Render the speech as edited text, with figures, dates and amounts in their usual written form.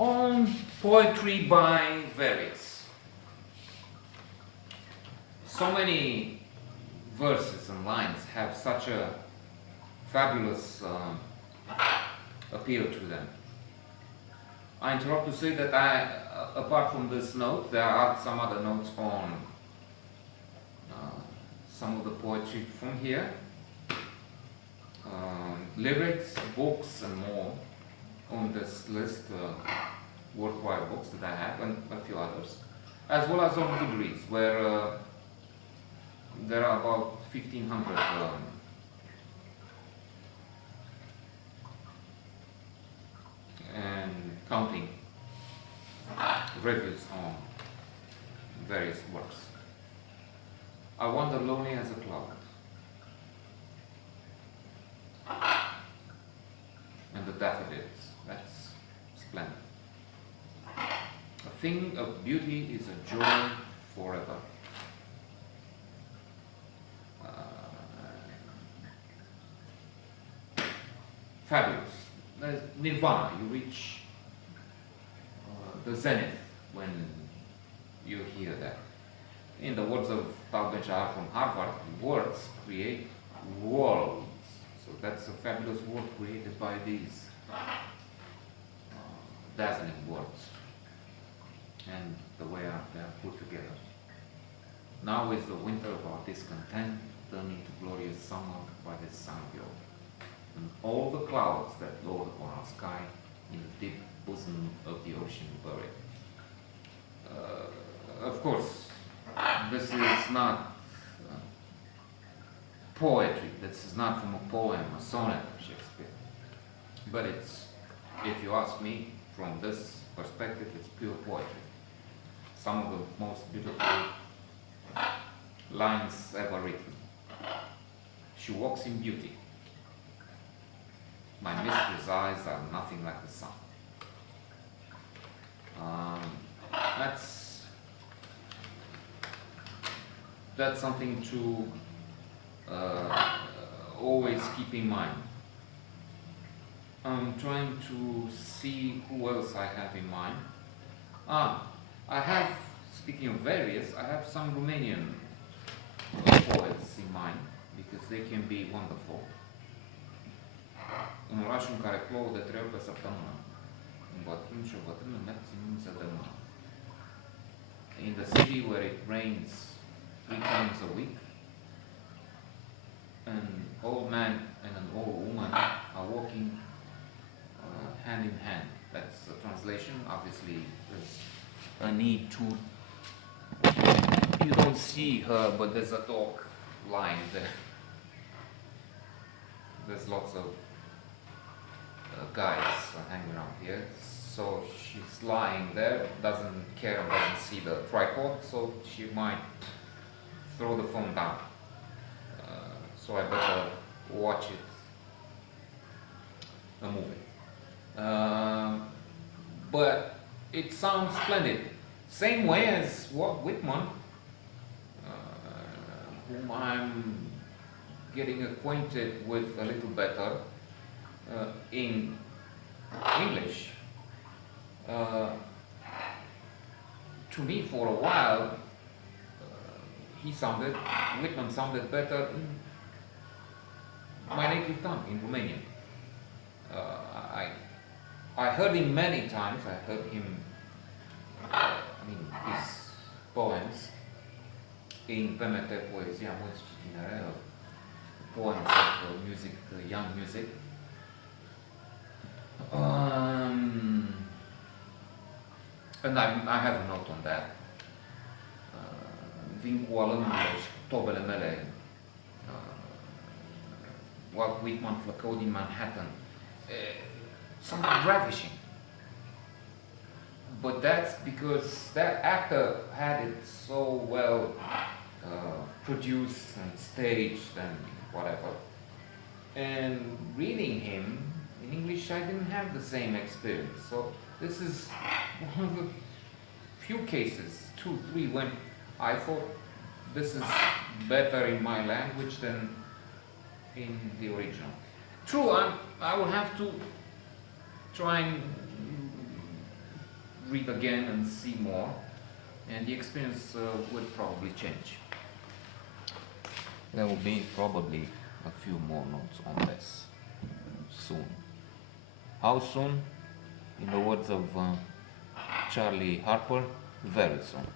on poetry by various. So many verses and lines have such a fabulous appeal to them. I interrupt to say that apart from this note, there are some other notes on some of the poetry from here, lyrics, books, and more on this list, worthwhile books that I have, and a few others, as well as on Goodreads, where there are about 1,500 and counting reviews on various works. I wander lonely as a cloud, and the daffodils, that's splendid. A thing of beauty is a joy forever. Fabulous. There's nirvana. You reach the zenith when you hear that. In the words of Tal Ben-Shahar from Harvard, words create worlds. So that's a fabulous world created by these dazzling words and the way they are put together. Now is the winter of our discontent, turning to glorious summer by the sun of your. And all the clouds that load upon our sky in the deep bosom of the ocean buried. Of course, this is not poetry. This is not from a poem, a sonnet of Shakespeare. But it's, if you ask me, from this perspective, it's pure poetry. Some of the most beautiful lines ever written. She walks in beauty. My mistress' eyes are nothing like the sun. That's something to always keep in mind. I'm trying to see who else I have in mind. I have, speaking of various, I have some Romanian poets in mind because they can be wonderful. În orașul în care plouă de 3 ori pe săptămână, un bătrân și o bătrână merg ținându-se de mână. In the city where it rains 3 times a week, an old man and an old woman are walking hand in hand. That's the translation. Obviously, there's a need to. You don't see her, but there's a dog lying there. There's lots of guys hanging around here. So she's lying there, doesn't care and doesn't see the tripod, so she might throw the phone down. So I better watch it, the movie. But it sounds splendid. Same way as Walt Whitman, whom I'm getting acquainted with a little better in English. To me, for a while, Whitman sounded better in my native tongue, in Romanian. I heard him many times. I heard him, his poems in PMT, Poezia Muzicii Tinere, poems of music, young music. And I have a note on that. Vin cu alămurile și cu tobele mele. Walt Whitman, Flăcău din Manhattan. Something ravishing. But that's because that actor had it so well produced and staged and whatever. And reading him in English, I didn't have the same experience. So this is one of the few cases, 2, 3, when I thought this is better in my language than in the original. True, I will have to try and read again and see more, and the experience would probably change. There will be probably a few more notes on this soon. How soon? In the words of Charlie Harper, very soon.